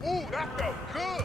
Ooh, that felt good.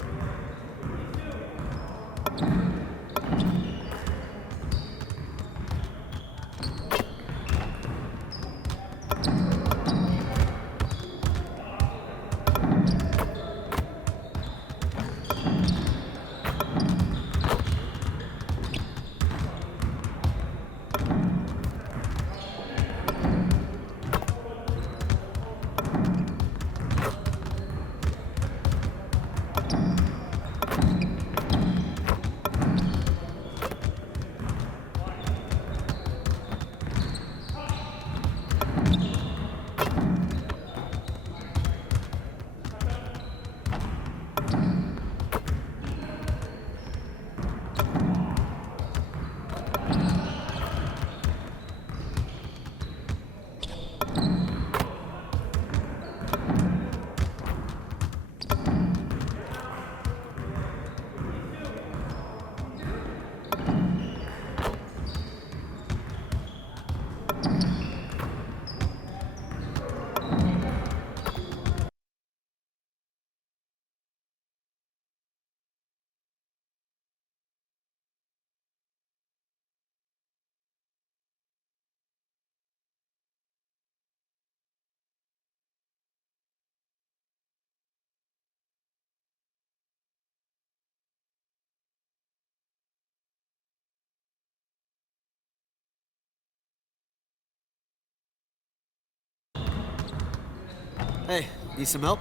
Hey, need some help?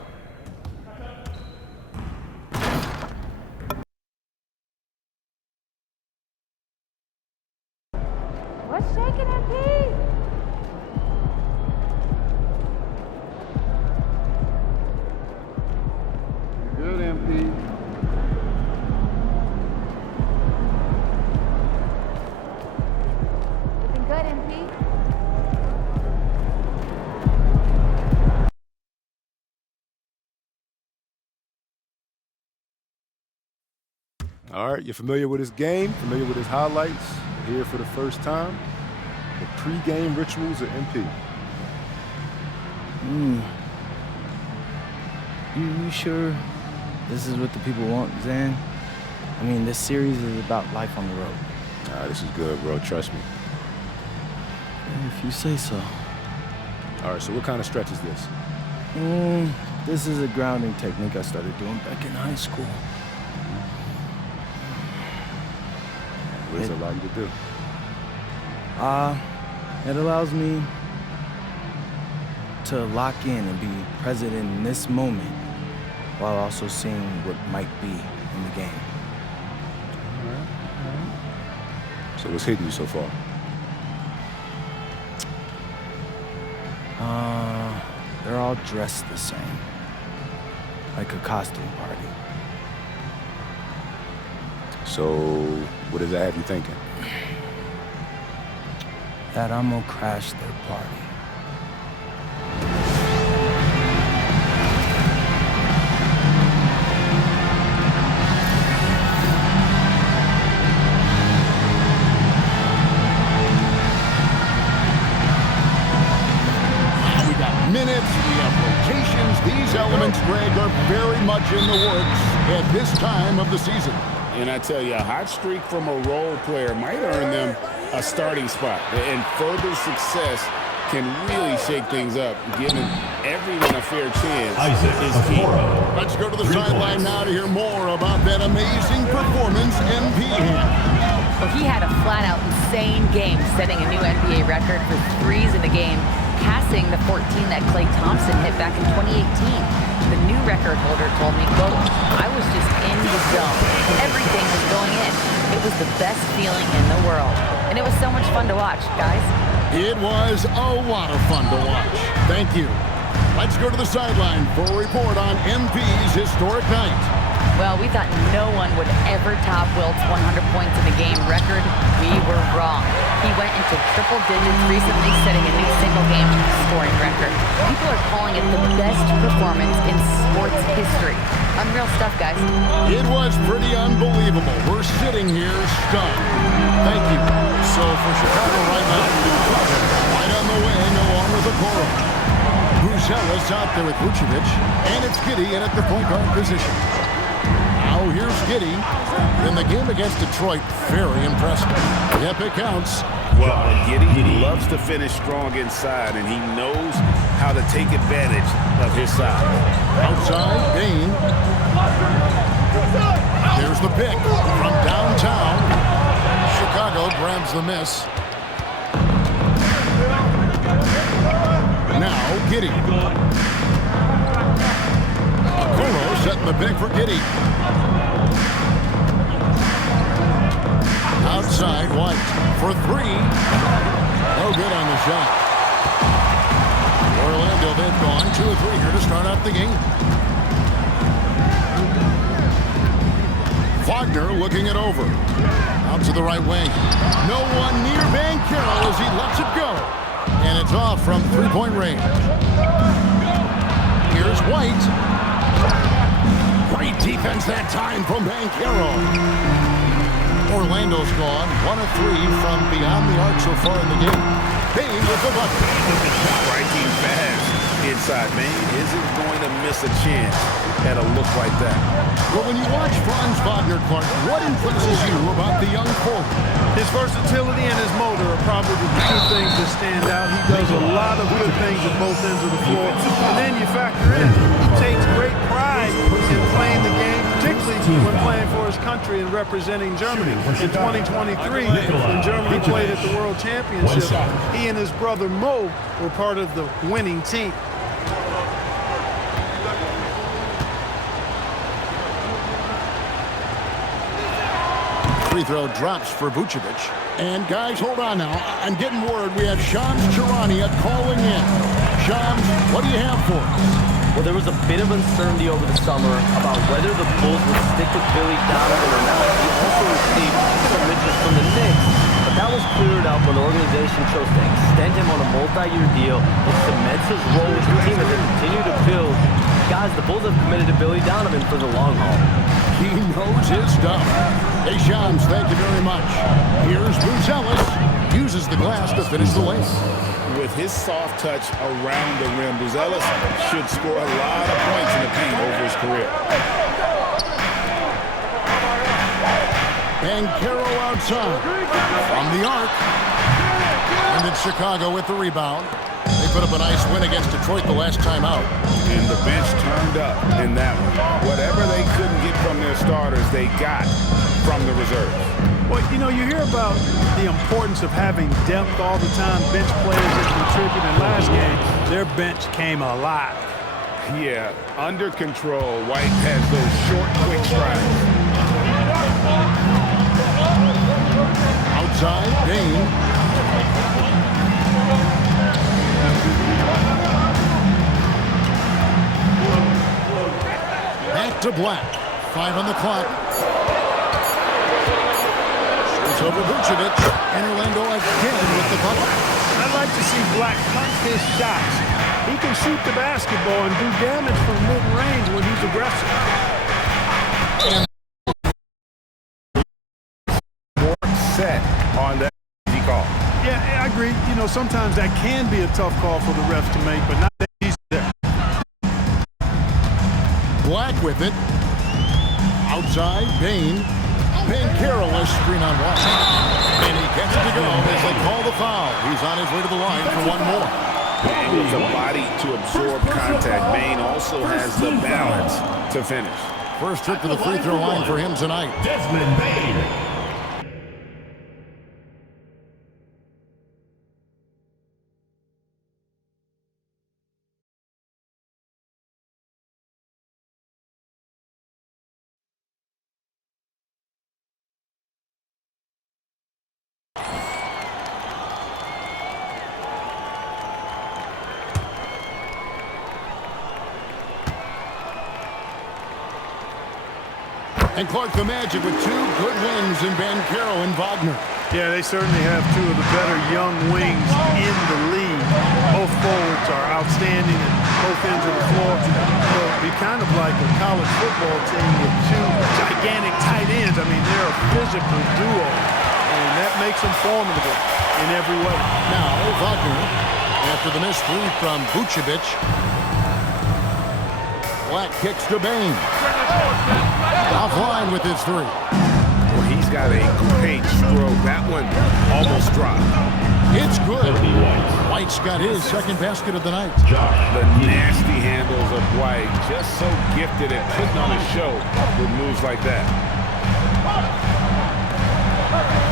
What's shaking it, Pete? Good, MP. Looking good, MP. All right, you're familiar with his game, familiar with his highlights. You're here for the first time. The pre-game rituals of MP. You sure this is what the people want, Zan? I mean, this series is about life on the road. Nah, this is good, bro. Trust me. If you say so. All right, so what kind of stretch is this? This is a grounding technique I started doing back in high school. What does it allow you to do? It allows me to lock in and be present in this moment while also seeing what might be in the game. All right. So what's hitting you so far? They're all dressed the same, like a costume party. So what does that have you thinking? That I'm gonna crash their party. We got minutes, we have rotations. These elements, Greg, are very much in the works at this time of the season. And I tell you, a hot streak from a role player might earn them a starting spot. And further success can really shake things up. Giving everyone a fair chance is key. Let's go to the sideline now to hear more about that amazing performance MP had. Well, he had a flat-out insane game, setting a new NBA record for threes in the game, passing the 14 that Klay Thompson hit back in 2018. The new record holder told me, quote, "I was just in the zone. Everything was going in. It was the best feeling in the world. And it was so much fun to watch, guys." It was a lot of fun to watch. Thank you. Let's go to the sideline for a report on MP's historic night. Well, we thought no one would ever top Wilt's 100 points in the game record. We were wrong. He went into triple digits recently, setting a new single-game scoring record. People are calling it the best performance in sports history. Unreal stuff, guys. It was pretty unbelievable. We're sitting here stunned. Thank you. So for Chicago right now, right on the wing along with Okoro. Bruzelis out there with Vucevic, and it's Giddey in at the point guard position. Now here's Giddey. In the game against Detroit, very impressive. Yep, it counts. Well, Giddey loves to finish strong inside, and he knows how to take advantage of his size. Outside, Bain. There's the pick from downtown. Chicago grabs the miss. Now Giddey. Okoro setting the pick for Giddey. Outside, White for three. No good on the shot. Orlando, they've gone 2 of 3 here to start out the game. Wagner looking it over. Out to the right wing. No one near Banchero as he lets it go. And it's off from three-point range. Here's White. Great defense that time from Banchero. Orlando's gone 1 of 3 from beyond the arc so far in the game. Bain with the bucket. Striking fast inside. Bain isn't going to miss a chance at a look like that. Well, when you watch Franz Wagner, Clark, what impresses you about the young forward? His versatility and his motor are probably the 2 things that stand out. He does a lot of good things at both ends of the floor. And then you factor in, he takes great pride in playing the game, particularly when playing for his country and representing Germany. In 2023, when Germany played at the World Championship, he and his brother Mo were part of the winning team. Free throw drops for Vucevic. And guys, hold on now. I'm getting word we have Shams Charania calling in. Shams, what do you have for us? Well, there was a bit of uncertainty over the summer about whether the Bulls would stick with Billy Donovan or not. He also received some interest from the Knicks, but that was cleared up when the organization chose to extend him on a multi-year deal. It cements his role with the team as they continue to build. Guys, the Bulls have committed to Billy Donovan for the long haul. He knows his stuff. Hey, Shams, thank you very much. Here's Bruzelis. Uses the glass to finish the lane. With his soft touch around the rim, Bruzelis should score a lot of points in the paint over his career. Banchero outside from the arc. And it's Chicago with the rebound. They put up a nice win against Detroit the last time out. And the bench turned up in that one. Whatever they couldn't get from their starters, they got from the reserves. Well, you know, you hear about the importance of having depth all the time, bench players that contribute. In last game, their bench came alive. Yeah, under control. White has those short, quick strides. Outside, Bain. Back to Black. 5 on the clock. It's over Vucevic. And Orlando again with the bucket. I'd like to see Black punt his shots. He can shoot the basketball and do damage from mid-range when he's aggressive. And More set on that easy call. Yeah, I agree. You know, sometimes that can be a tough call for the refs to make, but not that easy there. Black with it. Outside, Bain. Banchero screen on White. And he gets it to go as they call the foul. He's on his way to the line for one more. With the body to absorb contact, Bane also has the balance to finish. First trip to the free throw line for him tonight. Desmond Bane. And Clark the Magic with two good wings in Bancaro and Wagner. Yeah, they certainly have two of the better young wings in the league. Both forwards are outstanding at both ends of the floor. It'll be kind of like a college football team with two gigantic tight ends. I mean, they're a physical duo, and that makes them formidable in every way. Now, Wagner, after the missed three from Vucevic. Black kicks to Bane. Offline with his three. Well, he's got a great stroke. That one almost dropped. It's good. White's got his second basket of the night. The nasty handles of White, just so gifted at putting on a show with moves like that.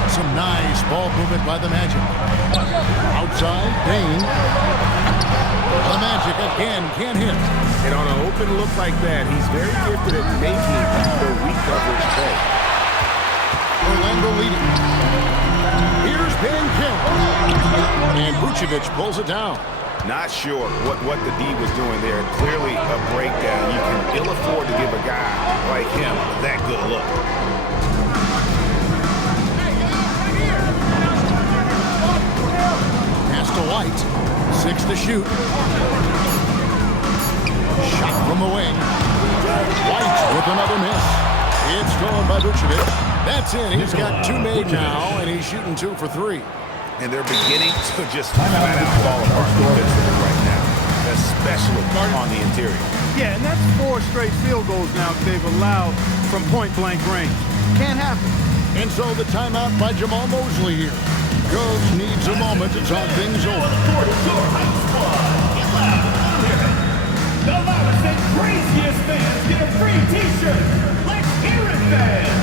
Some nice ball movement by the Magic. Outside, Bane. The Magic again can't hit. And on an open look like that, he's very gifted at making the weak coverage pay. Orlando leading. Here's Bancaro. And Vucevic pulls it down. Not sure what the D was doing there. Clearly a breakdown. You can ill afford to give a guy like him that good look. Pass to White. 6 to shoot. Shot from the wing. White with another miss. It's stolen by Vucevic. That's in. He's got two made now, and he's shooting 2 for 3. And they're beginning to just flat out fall apart defensively right now, especially on the interior. Yeah, and that's 4 straight field goals now they've allowed from point-blank range. Can't happen. And so the timeout by Jamal Mosley here. Coach needs a moment to talk things over. The loudest and craziest fans get a free t-shirt. Let's hear it, fans.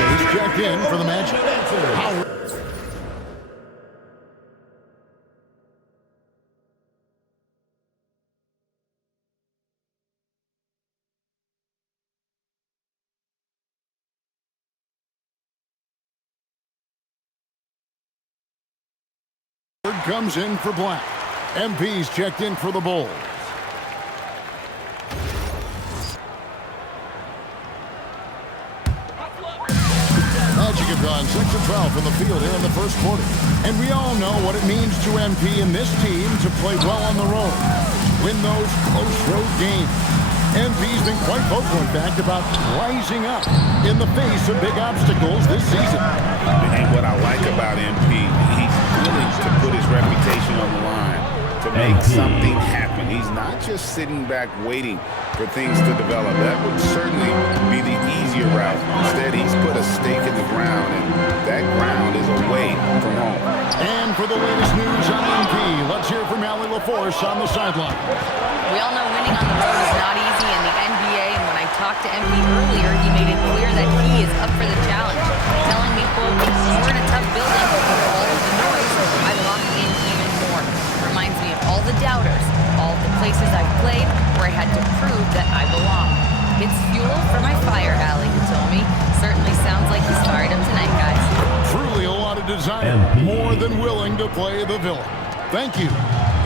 He's checked in for the Magic. Comes in for Black. MP's checked in for the Bulls. Magic have gone 6 of 12 from the field here in the first quarter. And we all know what it means to MP and this team to play well on the road. Win those close road games. MP's been quite vocal, in fact, about rising up in the face of big obstacles this season. And what I like about MP, he's willing to put his reputation on the line to make something happen. He's not just sitting back waiting for things to develop. That would certainly be the easier route. Instead, he's put a stake in the ground, and that ground is away from home. And for the latest news on MP, let's hear from Allie LaForce on the sideline. We all know winning on the road is not easy in the NBA, and when I talked to MP earlier, he made it clear that he is up for the challenge, telling me, quote, "We're in a tough building, but with all of the noise, I all the doubters, all the places I've played where I had to prove that I belong. It's fuel for my fire, Allie, he told me. Certainly sounds like he's fired up tonight, guys. Truly a lot of desire, more than willing to play the villain. Thank you.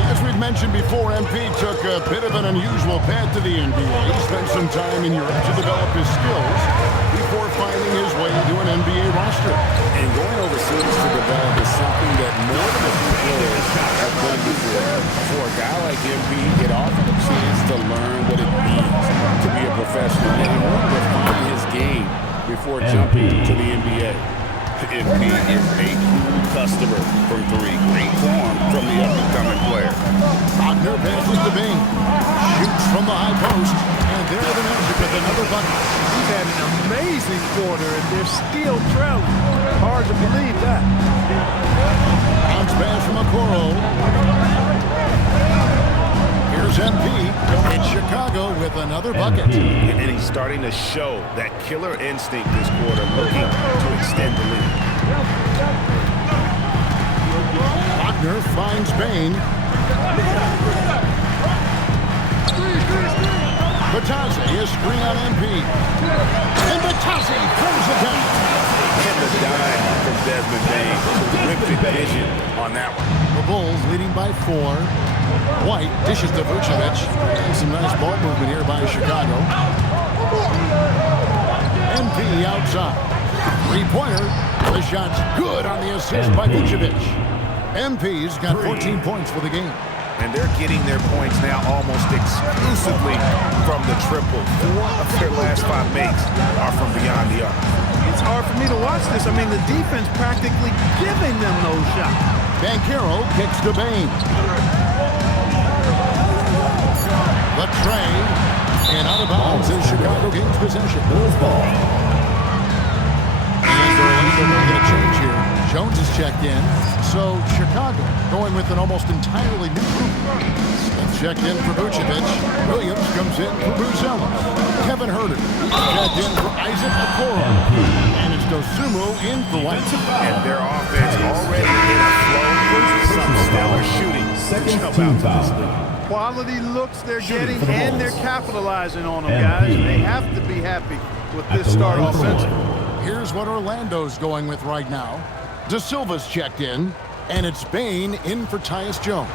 As we've mentioned before, MP took a bit of an unusual path to the NBA. He spent some time in Europe to develop his skills before finding his way to an NBA roster. And going overseas to develop is something that more than a few players have done before. For a guy like MP, it offered a chance to learn what it means to be a professional and really refine his game before jumping to the NBA. MP is a cool customer from three. Great form from the up-and-coming player. Wagner passes to Bing. Shoots from the high post. And there's the Magic with another bucket. He's had an amazing quarter, and they're still trailing. Hard to believe that. Bounce pass from Okoro. Here's MP in Chicago with another bucket. And he's starting to show that killer instinct this quarter, looking to extend the lead. Wagner finds Bain. Batazzi is screen on MP. And Batazzi throws it down. And the dime from Desmond Bain. Terrific vision on that one. The Bulls leading by 4. White dishes to Vucevic. And some nice ball movement here by Chicago. MP outside. Three-pointer. The shot's good on the assist by Vucevic. MP's got 14 points for the game. And they're getting their points now almost exclusively from the triple. 4 of their last 5 makes are from beyond the arc. It's hard for me to watch this. I mean, the defense practically giving them those shots. Banchero kicks to Bain. The tray. And out of bounds as Chicago gains possession. Bulls ball. And Orlando making a change here. Jones is checked in. So Chicago going with an almost entirely new group. Smith checked in for Vucevic. Williams comes in for Bruzelis. Kevin Herter checked in for Isaac Okoro. And it's Dosumu in for White. And their offense already in a flow. Some stellar shooting. Second foul. Quality looks they're getting, and they're capitalizing on them, guys. They have to be happy with this start offensively. Here's what Orlando's going with right now. De Silva's checked in, and it's Bain in for Tyus Jones.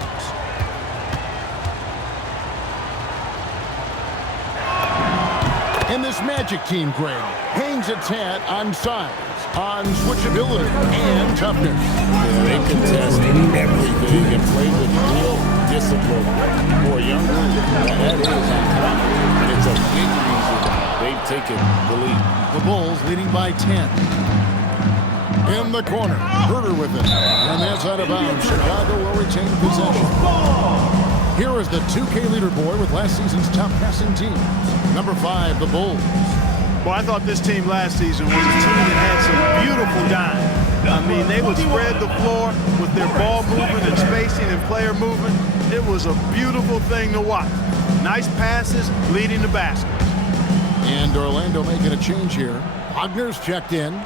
And this Magic team, Greg, hangs its hat on size, on switchability, and toughness. Yeah, they contest everything and play with real discipline. For a young group, that is uncommon. And it's a big reason they've taken the lead. The Bulls leading by 10. In the corner, Herter with it, and that's out of bounds. Chicago will retain possession. Here is the 2K leaderboard with last season's top passing teams. Number 5, the Bulls. Well, I thought this team last season was a team that had some beautiful dime. I mean, they would spread the floor with their ball movement and spacing and player movement. It was a beautiful thing to watch. Nice passes leading to baskets. And Orlando making a change here. Wagner's checked in.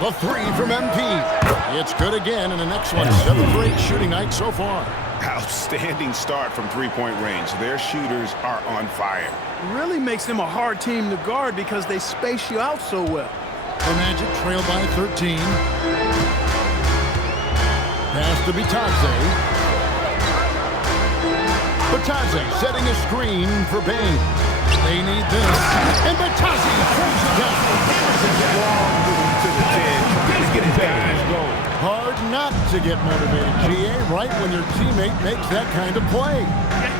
The 3 from MP. It's good again, and the next one, 7 for 8 shooting night so far. Outstanding start from three-point range. Their shooters are on fire. It really makes them a hard team to guard because they space you out so well. The Magic trail by 13. Pass to Batazzi. Batazzi setting a screen for Bain. They need this. And Batazzi throws it down. To the 10, trying to get his guys going. Hard not to get motivated, GA, right when your teammate makes that kind of play.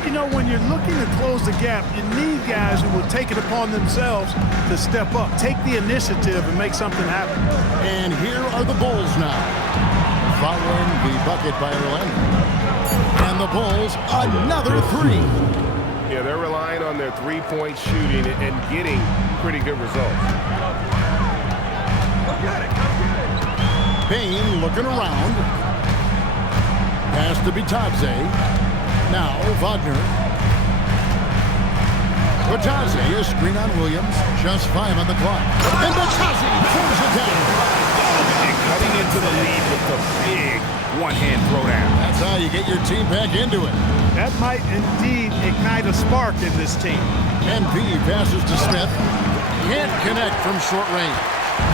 You know, when you're looking to close the gap, you need guys who will take it upon themselves to step up, take the initiative, and make something happen. And here are the Bulls now, following the bucket by Orlando. And the Bulls, another 3. Yeah, they're relying on their three-point shooting and getting pretty good results. Bain looking around. Pass to Batazzi. Now Wagner. Batazzi is screen on Williams. Just 5 on the clock. And Batazzi throws it down. cutting into the lead with the big one-hand throwdown. That's how you get your team back into it. That might indeed ignite a spark in this team. MP passes to Smith. Can't connect from short range.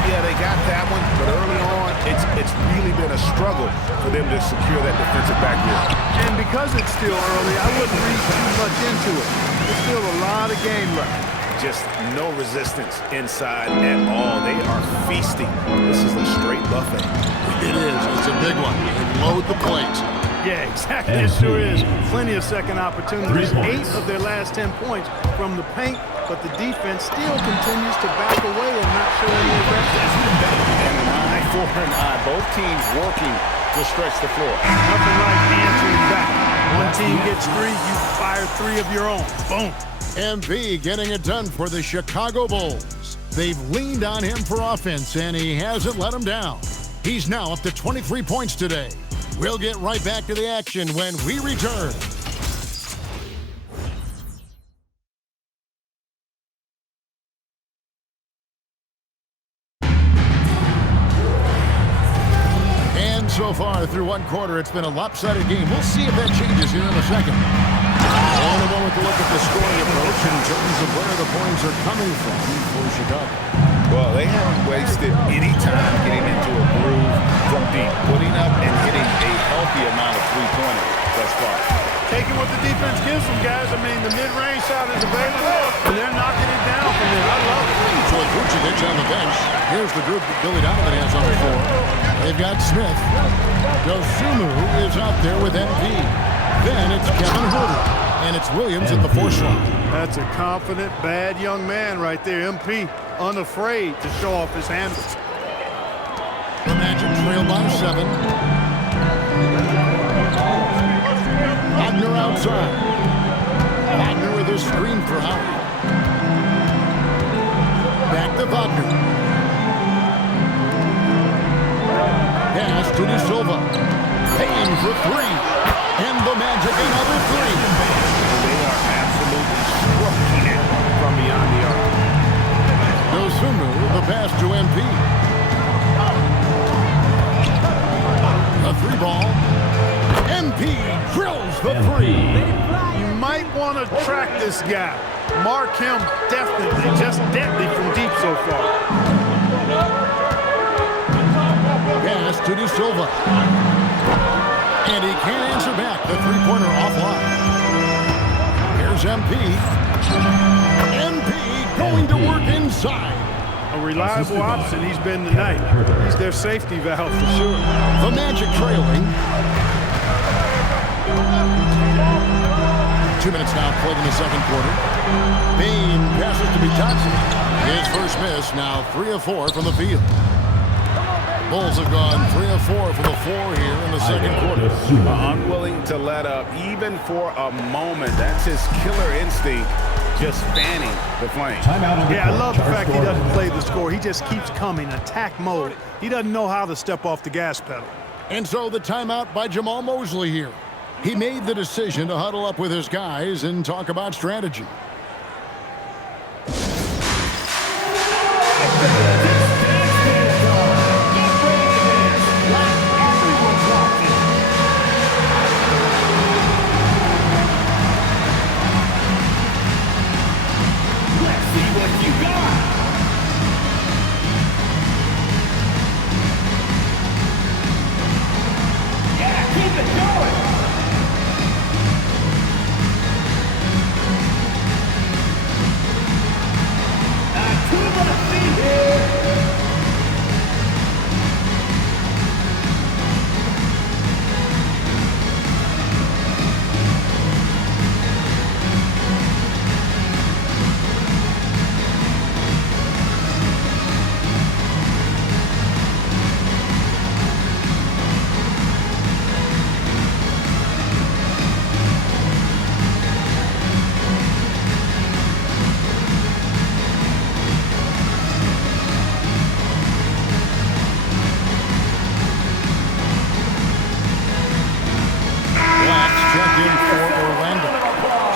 Yeah, they got that one, but early on, it's really been a struggle for them to secure that defensive backfield. And because it's still early, I wouldn't read too much into it. There's still a lot of game left. Just no resistance inside at all. They are feasting. This is a straight buffet. It is. It's a big one. And load the plate. Yeah, exactly. It sure is. Plenty of second opportunities. 8 of their last 10 points from the paint, but the defense still continues to back away and not show any aggression. And an eye for an eye. Both teams working to stretch the floor. Nothing like answering back. One team gets 3, you fire 3 of your own. Boom. MP getting it done for the Chicago Bulls. They've leaned on him for offense, and he hasn't let them down. He's now up to 23 points today. We'll get right back to the action when we return. And so far through one quarter, it's been a lopsided game. We'll see if that changes here in a second. And a moment to look at the scoring approach in terms of where the points are coming from for Chicago. Well, they haven't wasted any time getting into a groove from deep, putting up and hitting a healthy amount of three-pointers thus far. Taking what the defense gives them, guys. I mean, the mid-range shot is available, and they're knocking it down from there. I love it. So Vucevic on the bench. Here's the group that Billy Donovan has on the floor. They've got Smith. Dosunmu is out there with MP. Then it's Kevin Huerter. And it's Williams at the 4 slot. That's a confident, bad young man right there. MP, unafraid to show off his handle. The Magic trail by 7. Wagner outside. Wagner with his screen for Howard. Back to Wagner. Pass to De Silva. Payne for 3. And the Magic another 3. They are absolutely stroking it from beyond the arc. Dosunmu, the pass to MP. A 3 ball. MP drills the 3. You might want to track this guy. Mark him definitely, just deadly from deep so far. Pass to De Silva. And he can't answer back. The 3-pointer offline. Here's MP. MP going to work inside. A reliable option he's been tonight. He's their safety valve for sure. The Magic trailing. 2 minutes now played in the second quarter. Payne passes to Johnson. His first miss, now 3 of 4 from the field. Bulls have gone 3 of 4 for the 4 here in the second quarter. Unwilling to let up even for a moment. That's his killer instinct, just fanning the flame. Yeah, I love the fact he doesn't play the score. He just keeps coming, attack mode. He doesn't know how to step off the gas pedal. And so the timeout by Jamal Mosley here. He made the decision to huddle up with his guys and talk about strategy.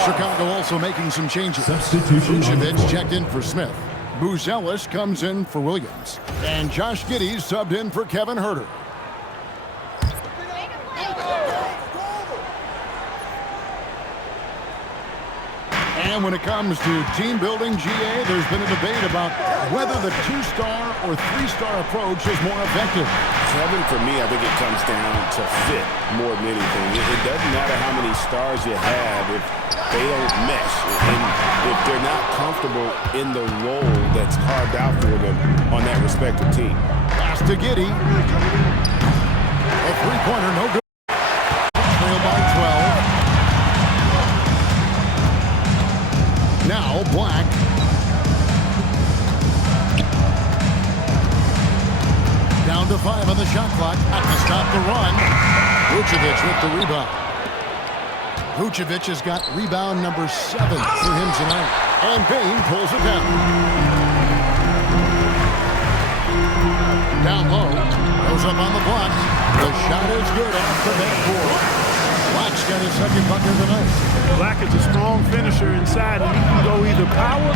Chicago also making some changes. Vucevic checked in for Smith. Buzelis comes in for Williams. And Josh Giddey subbed in for Kevin Herter. And when it comes to team building, GA, there's been a debate about whether the 2-star or 3-star approach is more effective. Kevin, for me, I think it comes down to fit more than anything. It doesn't matter how many stars you have if they don't mesh and if they're not comfortable in the role that's carved out for them on that respective team. Pass to Giddey. A three-pointer, no good. Trail by 12. Now Black. Down to 5 on the shot clock. To stop the run. Vucevic with the rebound. Vucevic has got rebound number 7 for him tonight. And Bain pulls it down. Down low. Goes up on the block. The shot is good off the backboard. Black's got his second bucket of the night. Black is a strong finisher inside, and he can go either power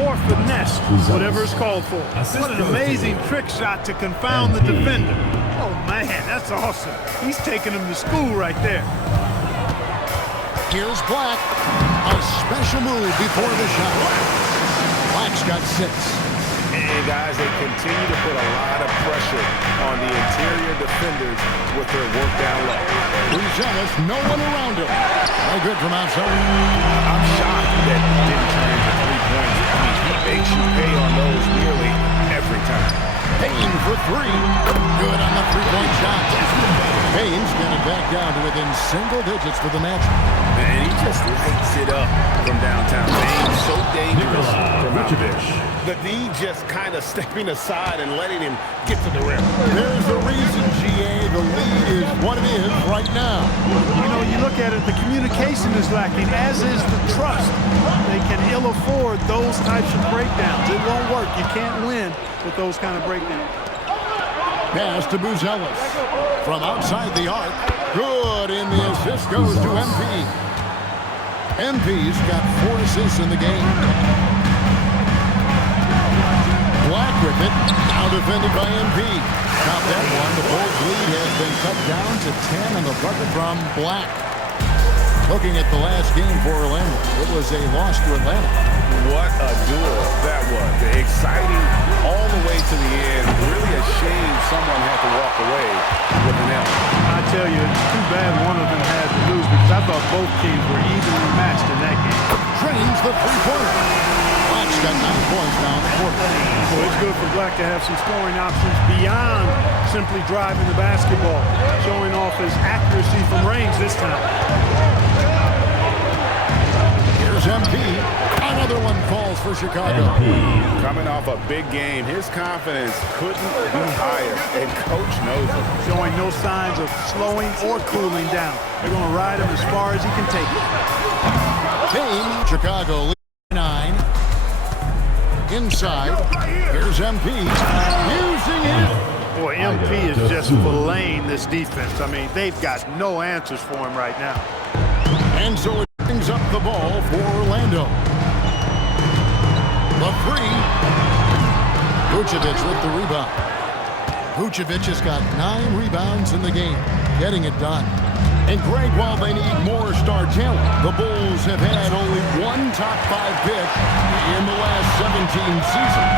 or finesse, whatever is called for. What an amazing trick shot to confound the defender. Oh, man, that's awesome. He's taking him to school right there. Here's Black. A special move before the shot. Black's got 6. And guys, they continue to put a lot of pressure on the interior defenders with their work down low. Buzelis, no one around him. No good from outside. I'm shocked that he didn't turn into 3 points. I mean, he makes you pay on those nearly every time. Payne for 3. Good on the 3-point shot. Payne's got it back down to within single digits for the match. And he just lights it up from downtown. Payne's so dangerous from out there. The D just kind of stepping aside and letting him get to the rim. There's a reason, GA. The lead is what it is right now. You know, you look at it, the communication is lacking, as is the trust. They can ill afford those types of breakdowns. It won't work. You can't win with those kind of breakdowns. Pass to Buzelis. From outside the arc. Good, and the assist goes to MP. MP's got 4 assists in the game. Black with it. Now defended by MP. Top that one. The Bulls' lead has been cut down to 10 on the bucket from Black. Looking at the last game for Orlando, it was a loss to Atlanta. What a duel that was. Exciting all the way to the end. Really a shame someone had to walk away with an L. I tell you, it's too bad one of them had to lose because I thought both teams were evenly matched in that game. Trains the three-pointer. Black's got 9 points now in the quarter. Well, it's good for Black to have some scoring options beyond simply driving the basketball, showing off his accuracy from range this time. Here's MP. Another one falls for Chicago. Coming off a big game, his confidence couldn't be higher, and Coach knows it. Showing no signs of slowing or cooling down. They're going to ride him as far as he can take it. Team Chicago lead 9. Inside. Here's MP. Using it. Boy, MP is just filleting this defense. I mean, they've got no answers for him right now. And so it brings up the ball for Orlando. The 3. Vucevic with the rebound. Vucevic has got 9 rebounds in the game, getting it done. And Greg, while they need more star talent, the Bulls have had only 1 top 5 pick in the last 17 seasons.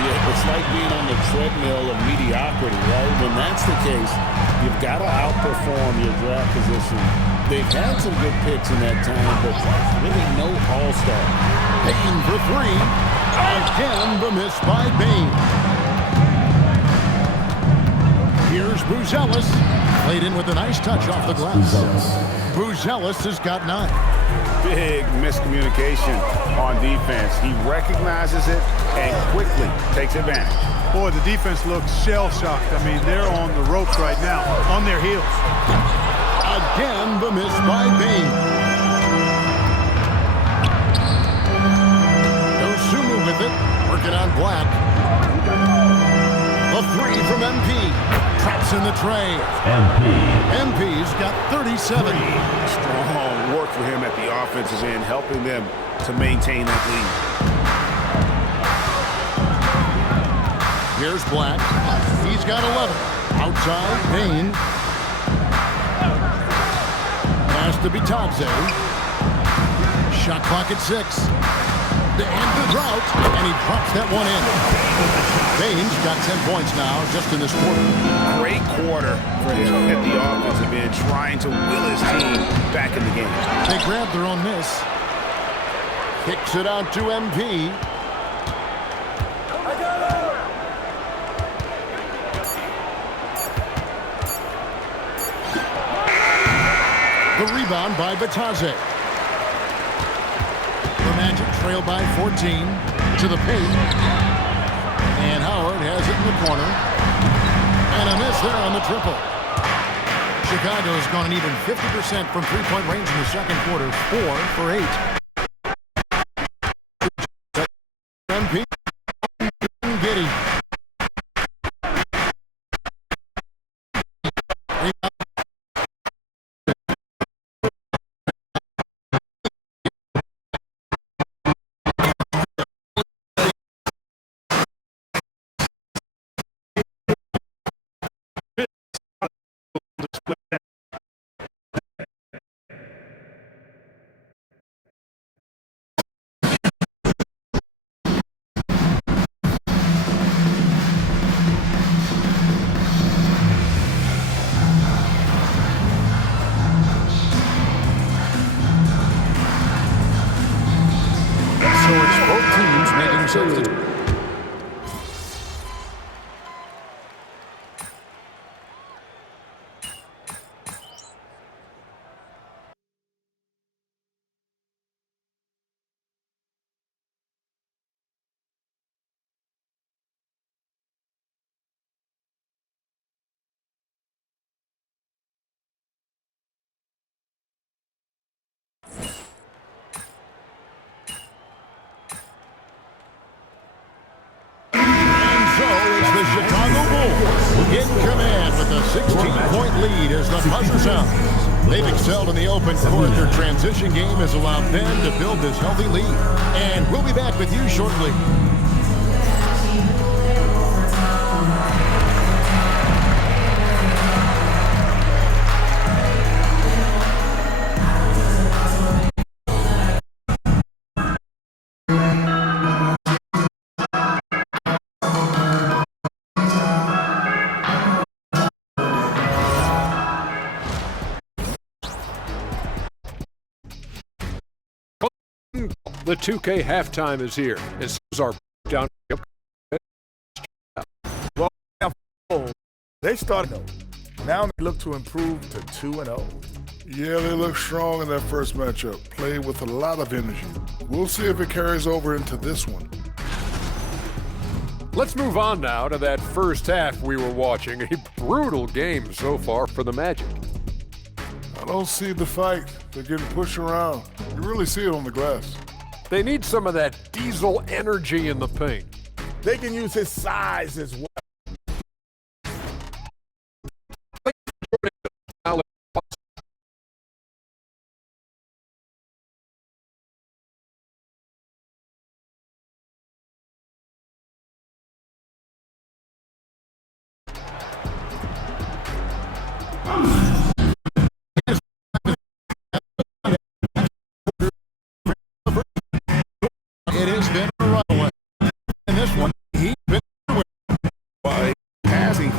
Yeah, it's like being on the treadmill of mediocrity, right? When that's the case, you've got to outperform your draft position. They've had some good picks in that time, but really no all-star. Bain for 3. Again, the miss by Bain. Here's Buzelis. Played in with a nice touch off the glass. Buzelis has got 9. Big miscommunication on defense. He recognizes it and quickly takes advantage. Boy, the defense looks shell-shocked. I mean, they're on the ropes right now, on their heels. Again, the miss by Bain. Dosunmu with it, working on Black. The 3 from MP. Traps in the tray. MP's got 37. Strong work for him at the offensive end, helping them to maintain that lead. Here's Black. He's got 11. Outside, Payne. Pass to Bitadze. Shot clock at 6. To end the drought, and he drops that one in. Payne's got 10 points now just in this quarter. Great quarter for the offensive end, trying to will his team back in the game. They grab their own miss. Kicks it out to MP. The rebound by Bitadze. The Magic trail by 14 to the paint. And Howard has it in the corner. And a miss there on the triple. Chicago's gone an even 50% from three-point range in the second quarter. 4 for 8. MP Giddy. In command with a 16-point lead as the buzzer sounds. They've excelled in the open court. Their transition game has allowed them to build this healthy lead. And we'll be back with you shortly. The 2K halftime is here, and so is our down. Well, they started. Now they look to improve to 2-0. Yeah, they look strong in their first matchup. Played with a lot of energy. We'll see if it carries over into this one. Let's move on now to that first half we were watching. A brutal game so far for the Magic. I don't see the fight. They're getting pushed around. You really see it on the glass. They need some of that diesel energy in the paint. They can use his size as well. It has been a runaway. In this one, he's been by passing.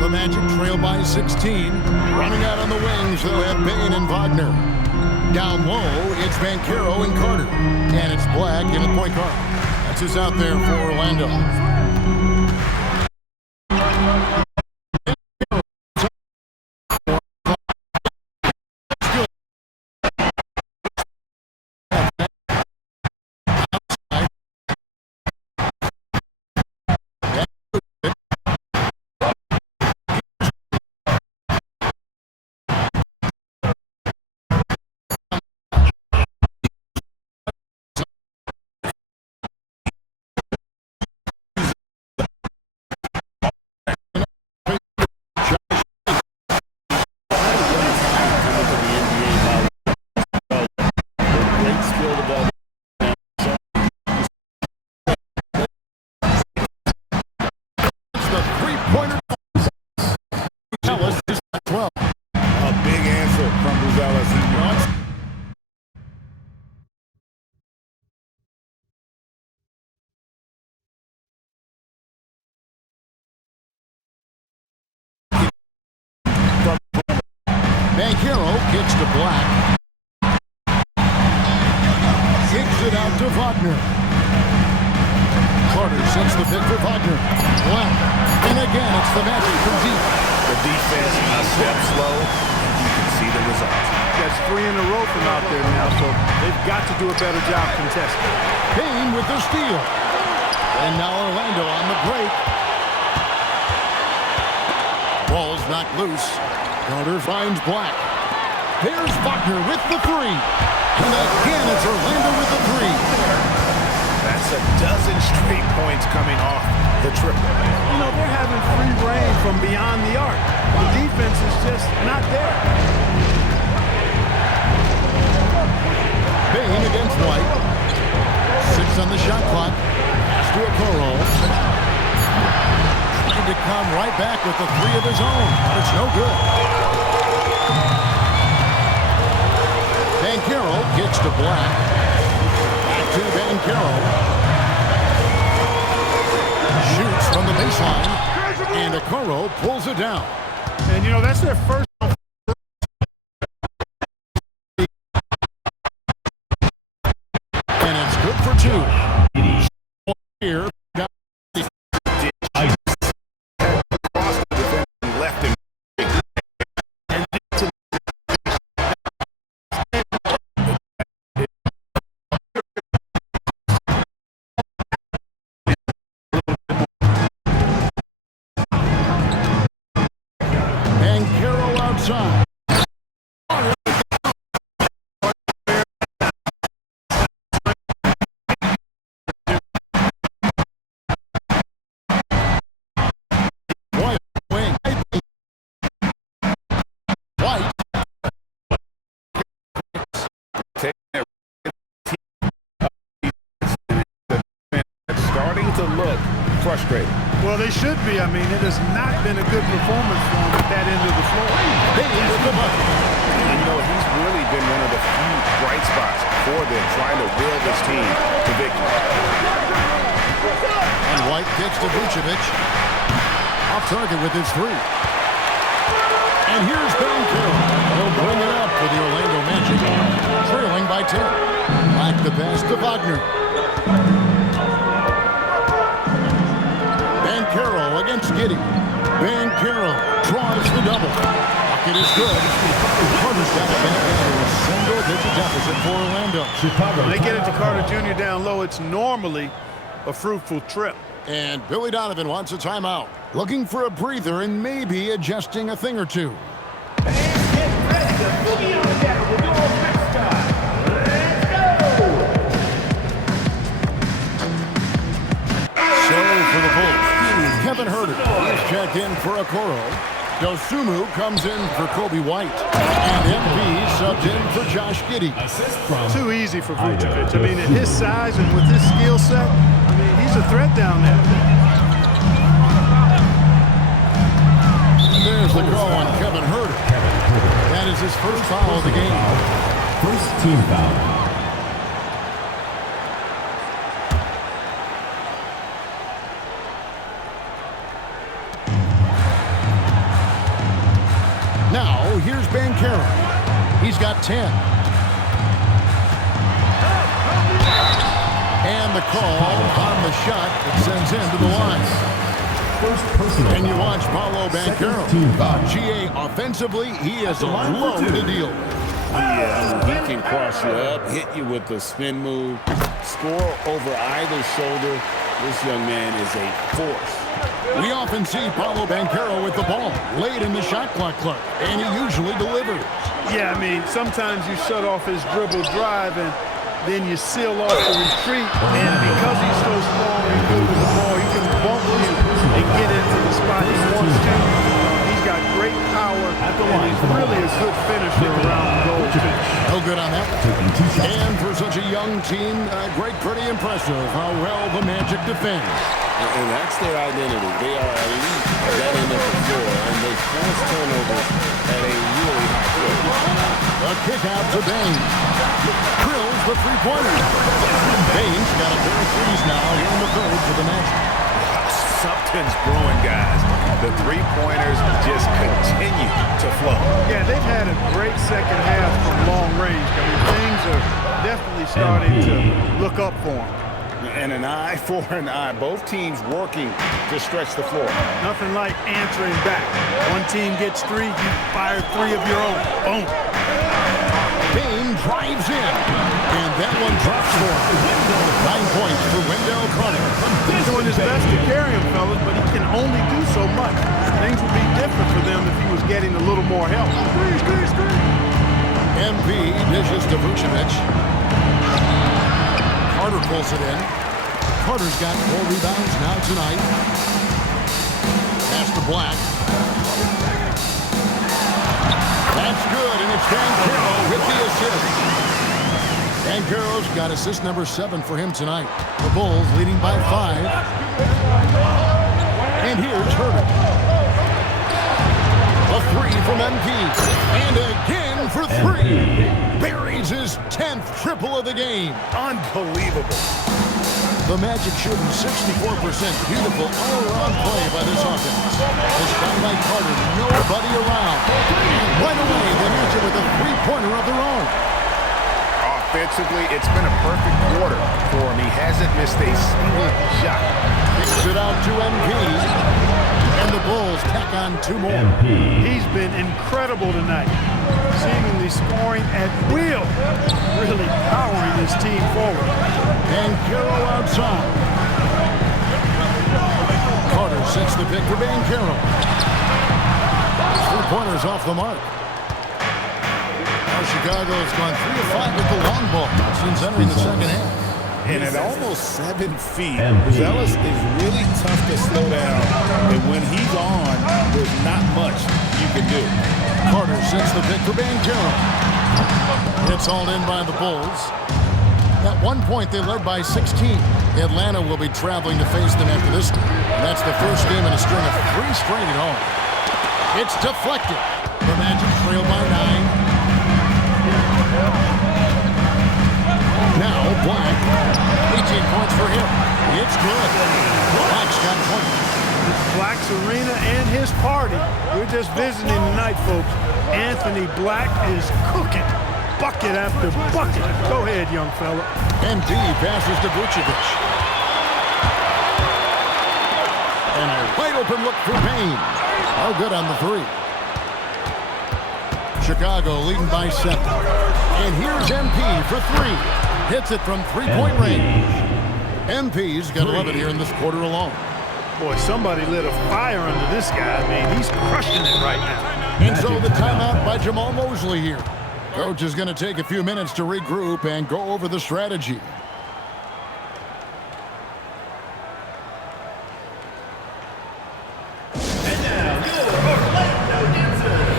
The Magic trail by 16. Running out on the wings, they'll have Payne and Wagner. Down low, it's Banchero and Carter. And it's Black in the point guard. That's who's out there for Orlando. Banchero kicks to Black. Kicks it out to Wagner. Carter sets the pick for Wagner. Black. And again, it's the magic from deep. The defense a step slow, and you can see the result. That's 3 in a row from out there now, so they've got to do a better job contesting. Payne with the steal. And now Orlando on the break. Ball's knocked loose. Carter finds Black. Here's Wagner with the three. And again, it's Orlando with the three. That's a dozen straight points coming off the triple. You know, they're having free reign from beyond the arc. The defense is just not there. Payne against White. 6 on the shot clock. Pass to Okoro. Trying to come right back with the three of his own. It's no good. Banchero kicks to Black. Back to Banchero. Shoots from the baseline. And Okoro pulls it down. And, you know, that's their first. And it's good for 2. Here. Outside. White wing. White. Starting to look frustrated. Well, they should be. I mean, it has not been a good performance for them at that end of the floor. You know, he's really been one of the few bright spots for them, trying to will this team to victory. And White kicks to Vucevic. Off target with his three. And here's Banchero. He'll bring it up for the Orlando Magic, trailing by 10. Back the pass to Wagner. Banchero against Giddey. Banchero draws the double. Bucket is good. Carter's got it back down to a single-digit deficit for Orlando. When they get it to Carter Jr. down low, it's normally a fruitful trip. And Billy Donovan wants a timeout. Looking for a breather and maybe adjusting a thing or two. For the Bulls, Kevin Huerter is checked in for Okoro. Dosunmu comes in for Kobe White. And MP subbed in for Josh Giddey. Too easy for Vucevic. I mean, at his size and with his skill set, I mean, he's a threat down there. There's the call on Kevin Huerter. That is his first foul of the game. First team foul. Now, here's Banchero. He's got 10. And the call on the shot that sends him to the line. And you watch Paolo Banchero. GA offensively, he is a load to deal with. Yeah, he can cross you up, hit you with the spin move, score over either shoulder. This young man is a force. We often see Paolo Banchero with the ball late in the shot clock, and he usually delivers. Yeah, I mean, sometimes you shut off his dribble drive and then you seal off the retreat. And because he's so strong and good with the ball, he can bump you and get into the spot he wants to. He's got great power at the line. He's really a good finisher around the goal. No good on that. And for such a young team, pretty impressive how well the Magic defend. And that's their identity. They are elite at that end of the floor, and they force turnovers at a really high rate. A kick out to Baines. Drills the three-pointer. Baines got a pair of threes now here in the third for the Magic. Something's brewing, guys. The three-pointers just continue to flow. Yeah, they've had a great second half from long range. I mean, things are definitely starting to look up for them. And an eye for an eye. Both teams working to stretch the floor. Nothing like answering back. One team gets three, you fire three of your own. Boom. Baines drives in. And that one drops for him. 9 points for Wendell Carter. He's doing his best to carry him, fellas, but he can only do so much. Things would be different for them if he was getting a little more help. MP dishes to Vucevic. Carter pulls it in. Carter's got 4 rebounds now tonight. Pass to Black. That's good, and it's Banchero with the assist. Banchero's got assist number 7 for him tonight. The Bulls leading by 5. And here's Herter. A 3 from MP. And again for 3. Buries his 10th triple of the game. Unbelievable. The Magic shooting 64%. Beautiful all-around play by this offense. This guy by Carter, nobody around. And right away, they answer with a three-pointer of their own. Offensively, it's been a perfect quarter for him. He hasn't missed a single shot. Kicks it out to MP. And the Bulls tack on 2 more. He's been incredible tonight. Seemingly scoring at will. Really powering his team forward. Banchero outside. Carter sets the pick for Banchero. 3-pointers off the mark. Now Chicago has gone 3 of 5 with the long ball since entering the second half. And at almost 7 feet, Zealous is really tough to slow down. And when he's on, there's not much you can do. Carter sets the pick for Banchero. It's hauled in by the Bulls. At one point, they led by 16. Atlanta will be traveling to face them after this. And that's the first game in a string of 3 straight at home. It's deflected. The Magic trail by 9. Now Black. 18 points for him. It's good. Black's got 20. Black's arena and his party. We're just visiting tonight, folks. Anthony Black is cooking. Bucket after bucket. Go ahead, young fella. And D passes to Vucevic. And a wide open look for Payne. Oh, good on the 3. Chicago leading by 7. And here's MP for 3. Hits it from 3-point range. MP's got 11 here in this quarter alone. Boy, somebody lit a fire under this guy. I mean, he's crushing it right now. And so the timeout by Jamal Mosley here. Coach is going to take a few minutes to regroup and go over the strategy. And now, your Orlando dancers.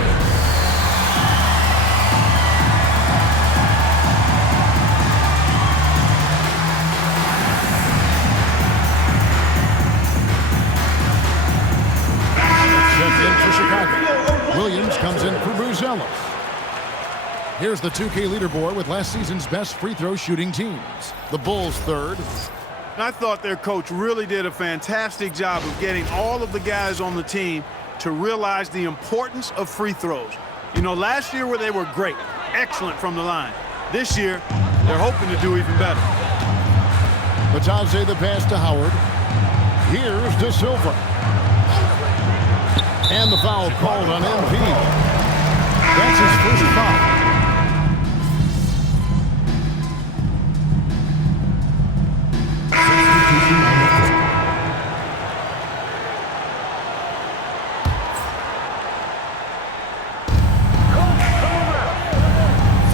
Checked in for Chicago. Williams comes in for Bruzelas. Here's the 2K leaderboard with last season's best free throw shooting teams. The Bulls 3rd. I thought their coach really did a fantastic job of getting all of the guys on the team to realize the importance of free throws. You know, last year where they were great, excellent from the line. This year, they're hoping to do even better. Batadze the pass to Howard. Here's De Silva. And the foul called on MP. That's his first foul.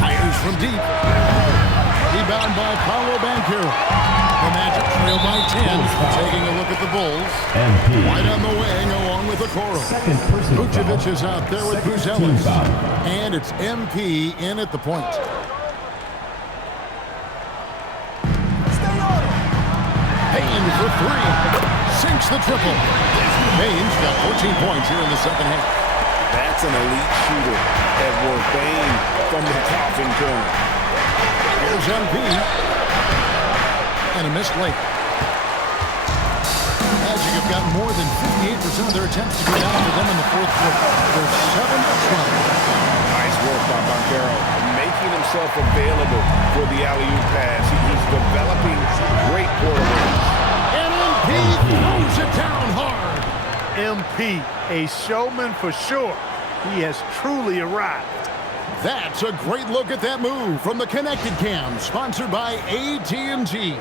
Fires from deep. Rebound by Paolo Banchero. The Magic trail by 10. Taking a look at the Bulls. Right on the wing along with Okoro. Vucevic is out there with Bruzelis. And it's MP in at the point. Payne for three. Sinks the triple. Payne's got 14 points here in the second half. That's an elite shooter, Edward Payne from the coffin corner. Here's MP. And a missed late. Magic have gotten more than 58% of their attempts to go down for them in the fourth quarter. They're 7 strong. Nice work by Banchero, making himself available for the alley-oop pass. He's developing great quarterbacks. And MP throws it down hard. MP, a showman for sure. He has truly arrived. That's a great look at that move from the Connected Cam, sponsored by AT&T.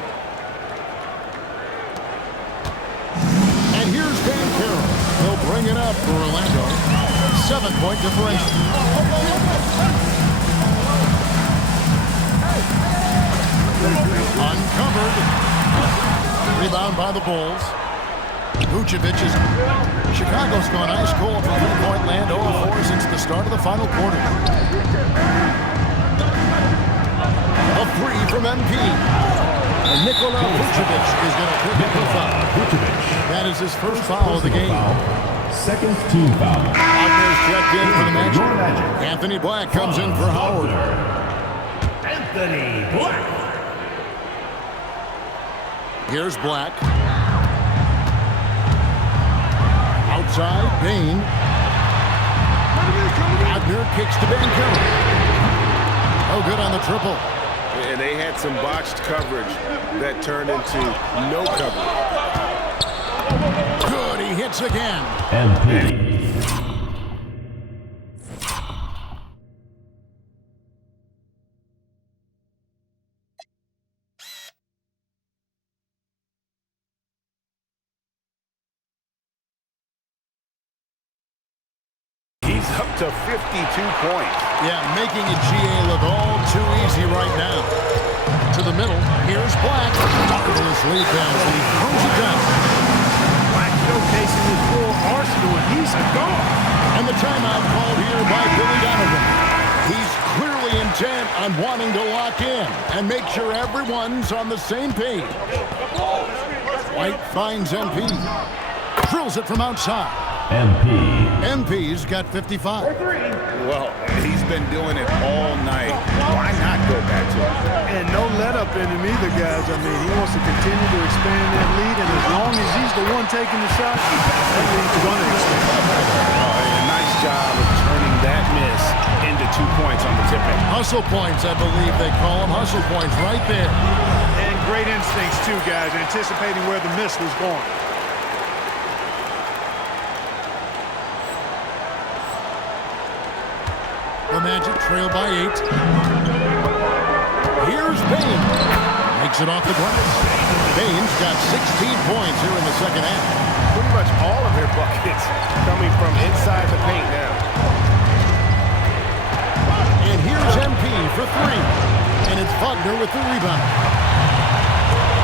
And here's Banchero. He'll bring it up for Orlando. 7-point differential. Uncovered. Rebound by the Bulls. Vucevic is... Chicago's gone ice cold from three-point land 0-4 since the start of the final quarter. A three from MP. And Nikola Vucevic is going to pick up the foul. That is his first foul of the game. Second team foul. Wagner's checked in for the Magic. Anthony Black comes in for Howard. Anthony Black. Here's Black. Outside, Payne. Wagner kicks to Banchero. Oh, good on the triple. And they had some botched coverage that turned into no coverage. Good, he hits again. MP. Up to 52 points. Yeah, making it GA look all too easy right now. To the middle, here's Black. Marvelous lead pass, and he throws it down. Black showcasing his full arsenal, and he's a guard. And the timeout called here by Billy Donovan. He's clearly intent on wanting to lock in and make sure everyone's on the same page. White finds MP. Drills it from outside. MP's got 55. Well, he's been doing it all night. Why not go back to it? And no let up in him either, guys. I mean, he wants to continue to expand that lead, and as long as he's the one taking the shot, that lead's going to expand. A nice job of turning that miss into 2 points on the tip-in. Hustle points, I believe they call them. Hustle points right there. And great instincts, too, guys, anticipating where the miss was going. The Magic trail by 8. Here's Payne. Makes it off the glass. Payne's got 16 points here in the second half. Pretty much all of their buckets coming from inside the paint now. And here's MP for 3. And it's Wagner with the rebound.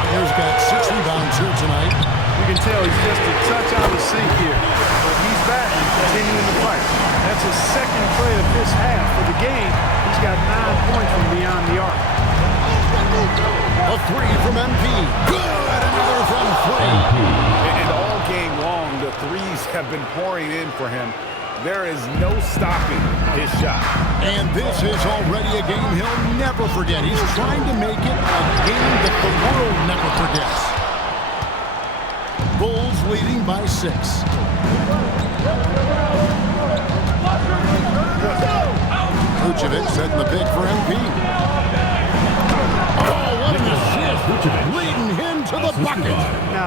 Wagner's got 6 rebounds here tonight. You can tell he's just a touch out of sync here. But he's back and continuing to fight. That's his second play of this half. For the game, he's got 9 points from beyond the arc. A 3 from MP. Good! Another from 3. And all game long, the threes have been pouring in for him. There is no stopping his shot. And this is already a game he'll never forget. He's trying to make it a game that the world never forgets. Bulls leading by 6. Vucevic setting the pick for MP. Oh, what an assist. Leading him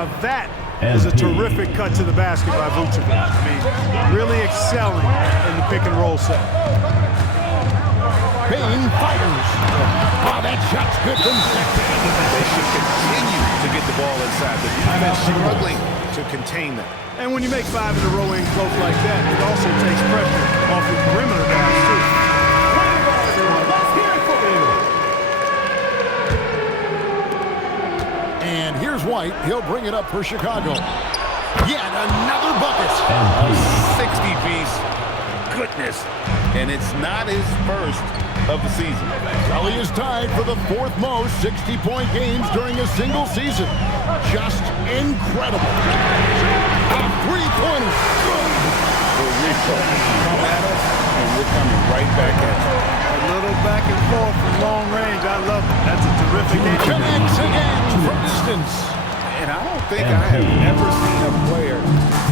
Now that is a terrific cut to the basket by Vucevic. I mean, really excelling in the pick and roll set. Bain fires. Oh, that shot's good from They should continue to get the ball inside. The defense struggling to contain them. And when you make 5 in a row in close like that, it also takes pressure off your perimeter guys, too. Let's hear it for you. And here's White. He'll bring it up for Chicago. Yet another bucket. A 60-piece. Goodness. And it's not his first of the season. Sully is tied for the 4th most 60-point games during a single season. Just incredible. A three-pointer. We're come at us, and we're coming right back at you. A little back and forth from long range. I love it. That's a terrific game. Connects again from distance. And I don't think I have ever seen a player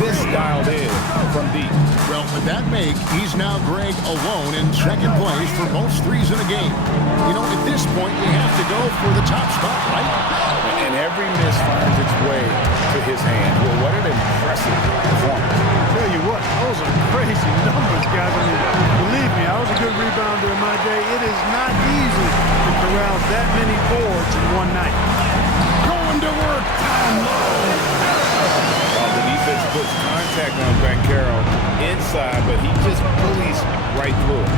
this dialed in from deep. Well, with that make, he's now Greg alone in second place for most threes in a game. You know, at this point, you have to go for the top spot, right? And every miss finds its way to his hand. Well, what an impressive performance. I'll tell you what, those are crazy numbers, guys. I mean, believe me, I was a good rebounder in my day. It is not easy to corral that many boards in one night. Going to work down low. The defense puts contact on Banchero inside, but he just bullies right through it.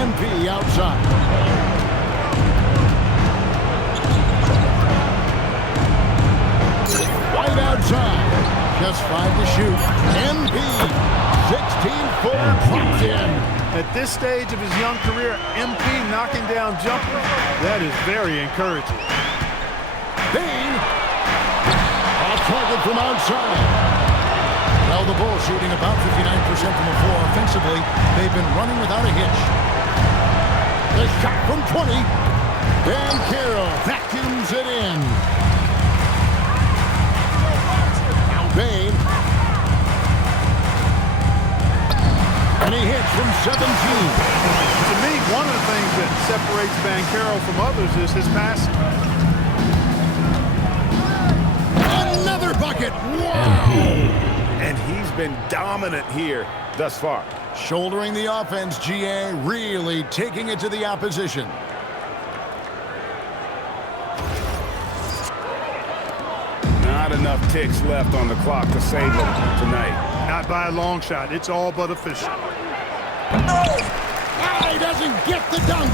MP outside. White outside. Just 5 to shoot. MP. 16-footer drops in. At this stage of his young career, MP knocking down jumpers, that is very encouraging. Bain. Off target from outside. Well, the Bulls shooting about 59% from the floor offensively. They've been running without a hitch. The shot from 20. Dan Carroll vacuums it in. Now Bain. And he hits from 17. To me, one of the things that separates Banchero from others is his passing. Another bucket. Wow. And he's been dominant here thus far. Shouldering the offense, GA, really taking it to the opposition. Not enough ticks left on the clock to save them tonight. Not by a long shot. It's all but official. He doesn't get the dunk.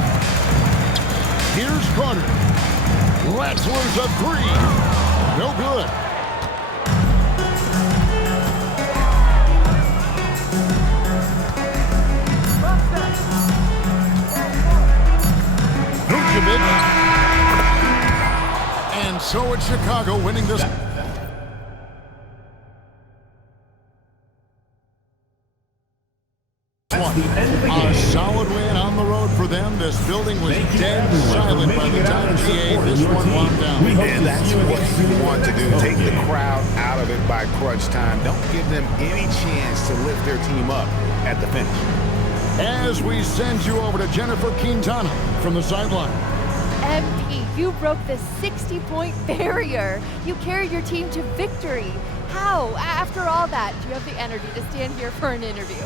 Here's Carter. Letzler's a 3. No good. Vucevic. And so it's Chicago winning this. A solid win on the road for them. This building was dead silent by the time GA this one wound down. And that's what you want to do. Take the crowd out of it by crunch time. Don't give them any chance to lift their team up at the finish. As we send you over to Jennifer Quintana from the sideline. MP, you broke the 60-point barrier. You carried your team to victory. How? After all that, do you have the energy to stand here for an interview?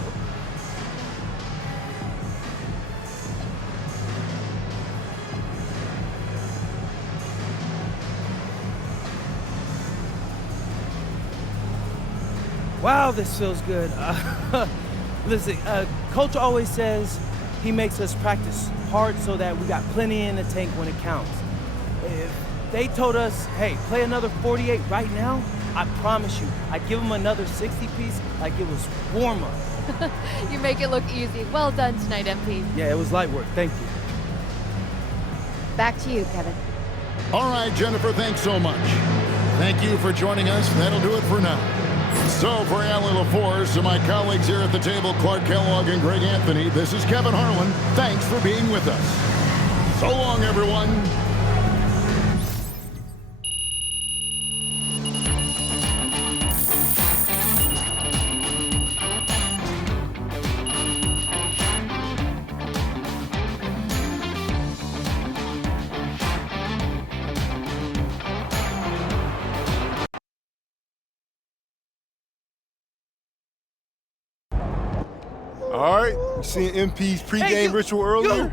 Wow, this feels good. Listen, Coach always says he makes us practice hard so that we got plenty in the tank when it counts. If they told us, hey, play another 48 right now, I promise you, I'd give them another 60-piece like it was warm-up. You make it look easy. Well done tonight, MP. Yeah, it was light work. Thank you. Back to you, Kevin. All right, Jennifer, thanks so much. Thank you for joining us. That'll do it for now. So for Allie LaForce and my colleagues here at the table, Clark Kellogg and Greg Anthony, this is Kevin Harlan. Thanks for being with us. So long, everyone. All right, you seeing MP's pregame ritual earlier?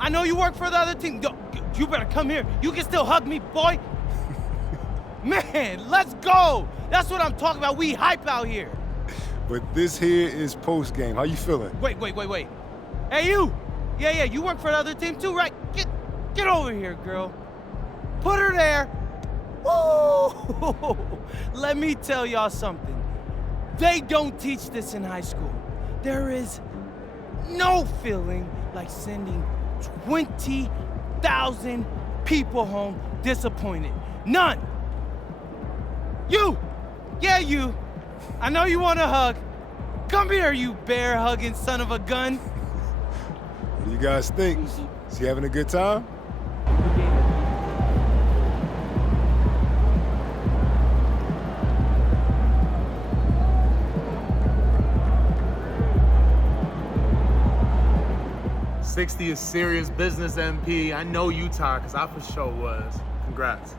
I know you work for the other team. You better come here. You can still hug me, boy. Man, let's go. That's what I'm talking about. We hype out here. But this here is post-game. How you feeling? Wait. Hey, you. Yeah, you work for the other team too, right? Get over here, girl. Put her there. Woo! Let me tell y'all something. They don't teach this in high school. There is no feeling like sending 20,000 people home disappointed. None. You. Yeah, you. I know you want a hug. Come here, you bear-hugging son of a gun. What do you guys think? Is he having a good time? '60 is serious business, MP. I know you tired, because I for sure was. Congrats.